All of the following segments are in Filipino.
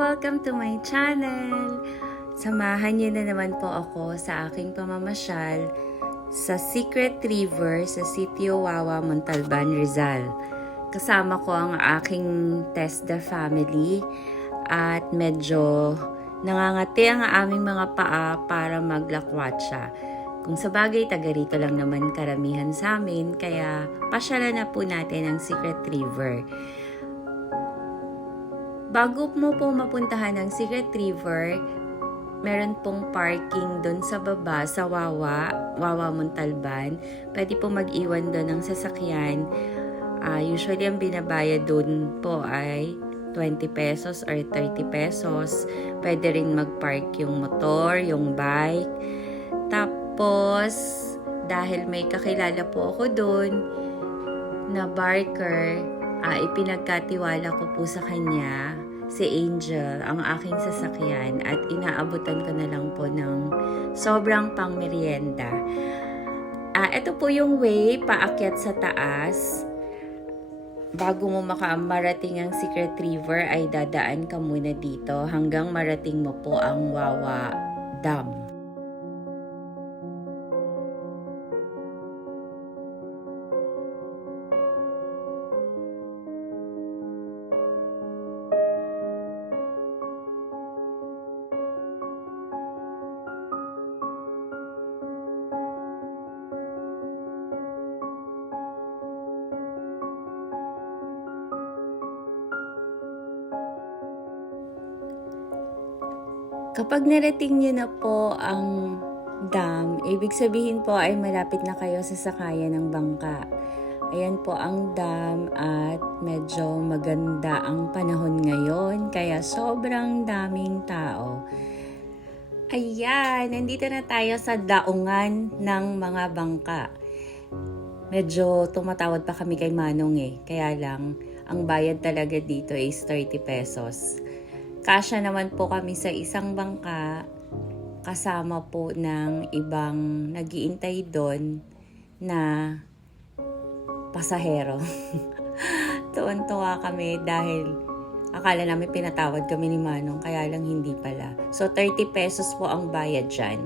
Welcome to my channel! Samahan niyo na naman po ako sa aking pamamasyal sa Secret River sa Sitio Wawa, Montalban, Rizal. Kasama ko ang aking Tesda family at medyo nangangati ang aming mga paa para maglakwatsa. Kung sabagay, taga rito lang naman karamihan sa amin, kaya pasyalan na po natin ang Secret River. Bago mo po mapuntahan ang Secret River, meron pong parking doon sa baba sa Wawa Montalban. Pwede po mag-iwan doon ng sasakyan. Usually ang binabayad doon po ay 20 pesos or 30 pesos. Pwede rin mag-park yung motor, yung bike. Tapos, dahil may kakilala po ako doon na barker, ipinagkatiwala ko po sa kanya si Angel ang aking sasakyan at inaabutan ko na lang po ng sobrang pangmerienda. Ito po yung way paakyat sa taas. Bago mo marating ang Secret River ay dadaan ka muna dito hanggang marating mo po ang Wawa Dam. Kapag narating niyo na po ang dam, ibig sabihin po ay malapit na kayo sa sakayan ng bangka. Ayan po ang dam at medyo maganda ang panahon ngayon, kaya sobrang daming tao. Ayan, nandito na tayo sa daungan ng mga bangka. Medyo tumatawad pa kami kay Manong kaya lang ang bayad talaga dito is 30 pesos. Kasya naman po kami sa isang bangka, kasama po ng ibang nag-iintay doon na pasahero. Tuwan-tuwa kami dahil akala namin pinatawad kami ni Manong, kaya lang hindi pala. So 30 pesos po ang bayad dyan.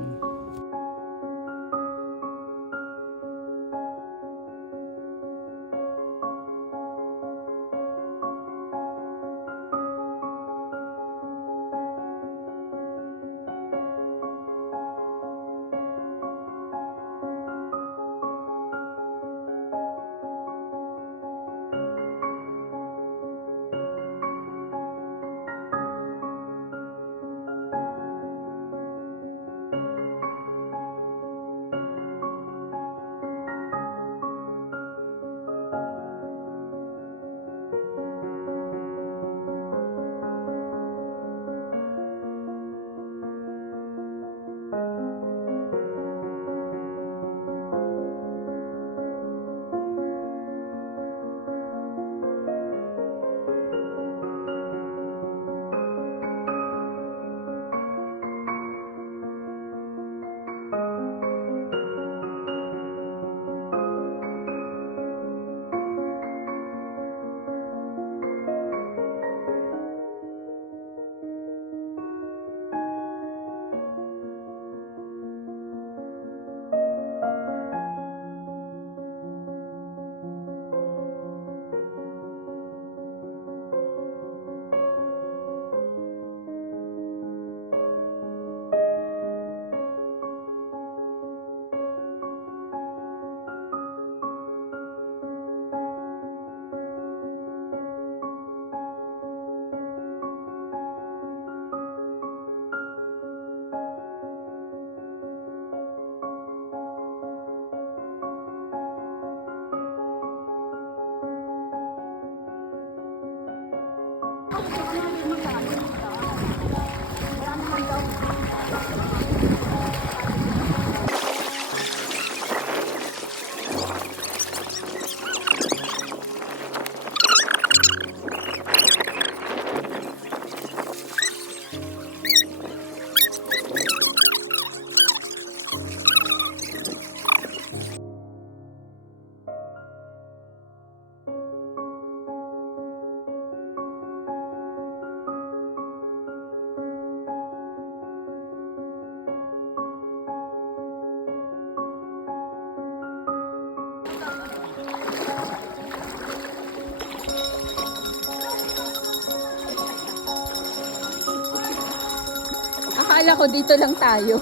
Akala ko dito lang tayo.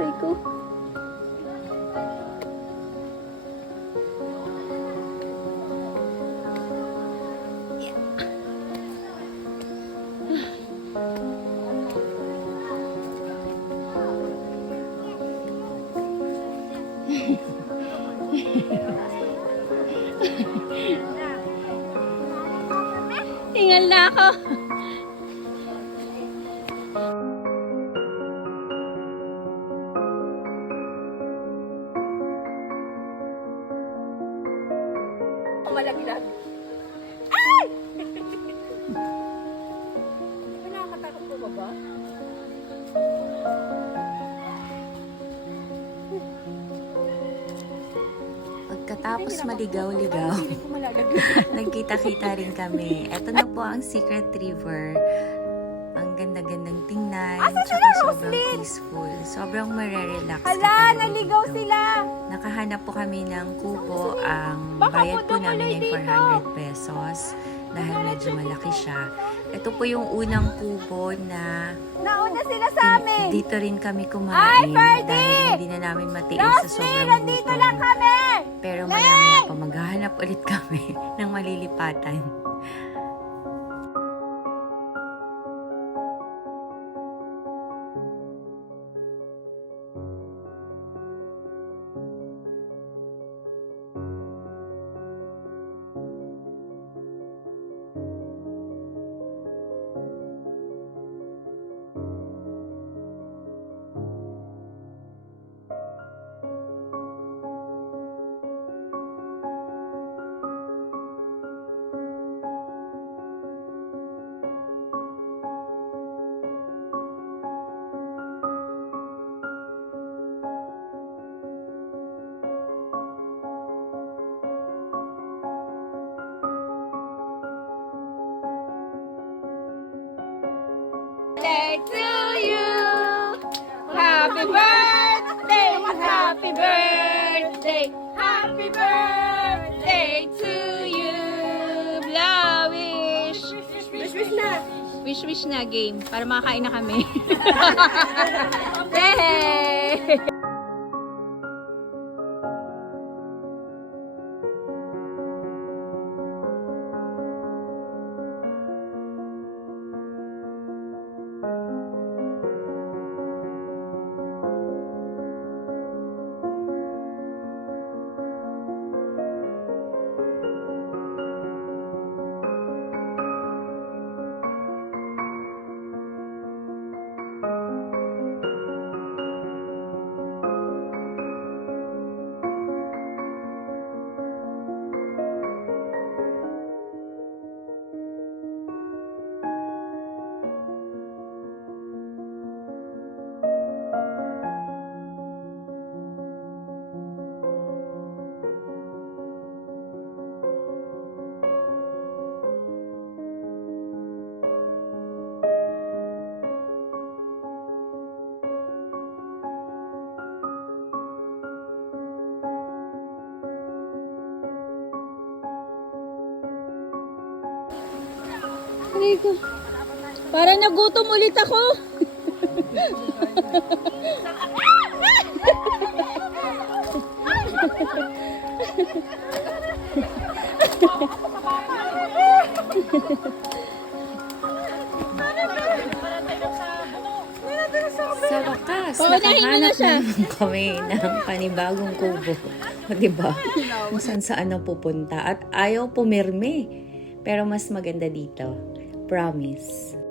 Ay ko. Tingal na ako. Malaglag. Ay! Hindi nakakatakot po ba? Pagkatapos maligaw-ligaw, nagkita-kita rin kami. Ito na po ang Secret River. Ang ganda-gandang tingnan. Tsaka sobrang peaceful. Sobrang marerelax ka talaga Naligaw dito. sila. Nakahanap po kami ng kubo. Ang bayad po namin ay 400 pesos. Dahil medyo malaki siya. Ito po yung unang kubo na Nauna sila sa amin. dito rin kami kumain. Dahil hindi na namin matiis sa sobrang gutom. kami. Pero maya-maya pa maghahanap ulit kami ng malilipatan. Birthday to you. Happy birthday. Happy birthday. Happy birthday to you. Blowish. Wish na. Wish na game para makakain na kami. Hey! Aray ko. Para nagutom ulit ako. Sa wakas, Paunahin mo na nakahanap siya. naman kami ng panibagong kubo. O, diba? Kung saan na pupunta. At ayaw pumirme. Pero mas maganda dito. Promise.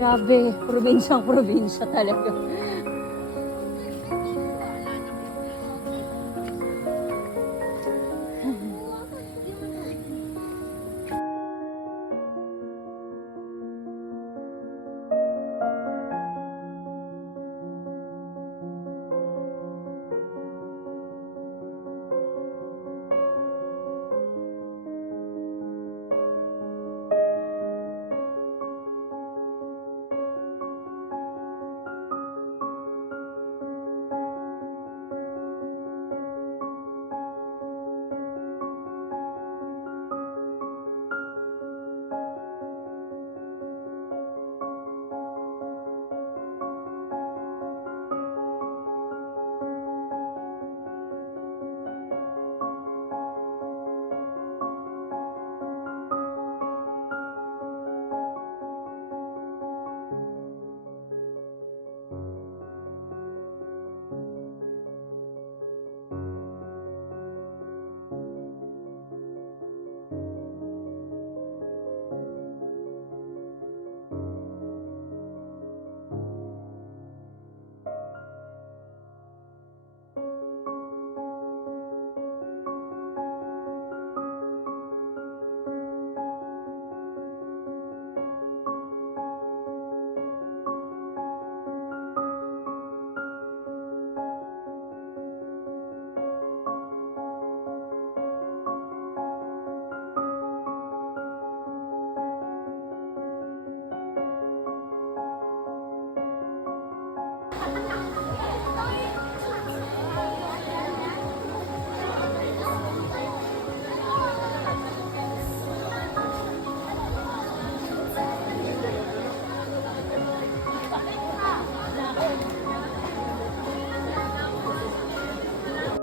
Grabe, probinsya talaga.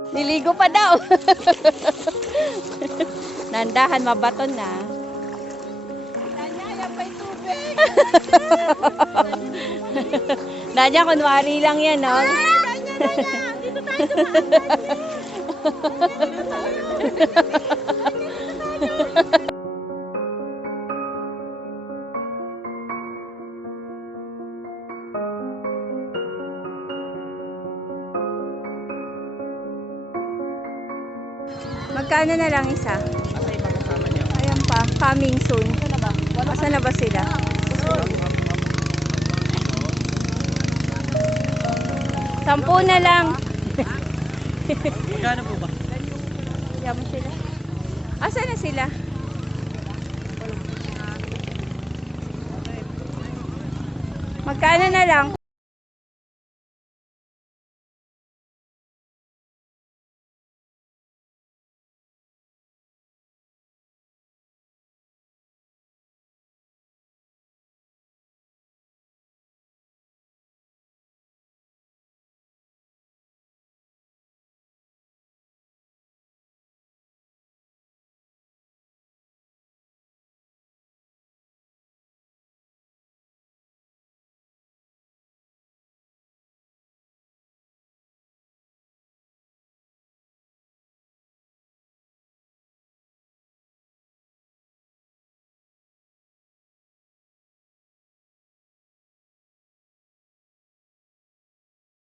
Niligo pa daw. Nandahan, mabaton na. Nanya, pa'y tubig. Nanya, kunwari lang yan, no? Nanya. Dito tayo dumaan. Magkano na lang isa? Ayan pa, coming soon. Asan na ba sila? Sampu na lang. Magkano po ba? Ayan mo sila. Asan na sila? Magkano na lang?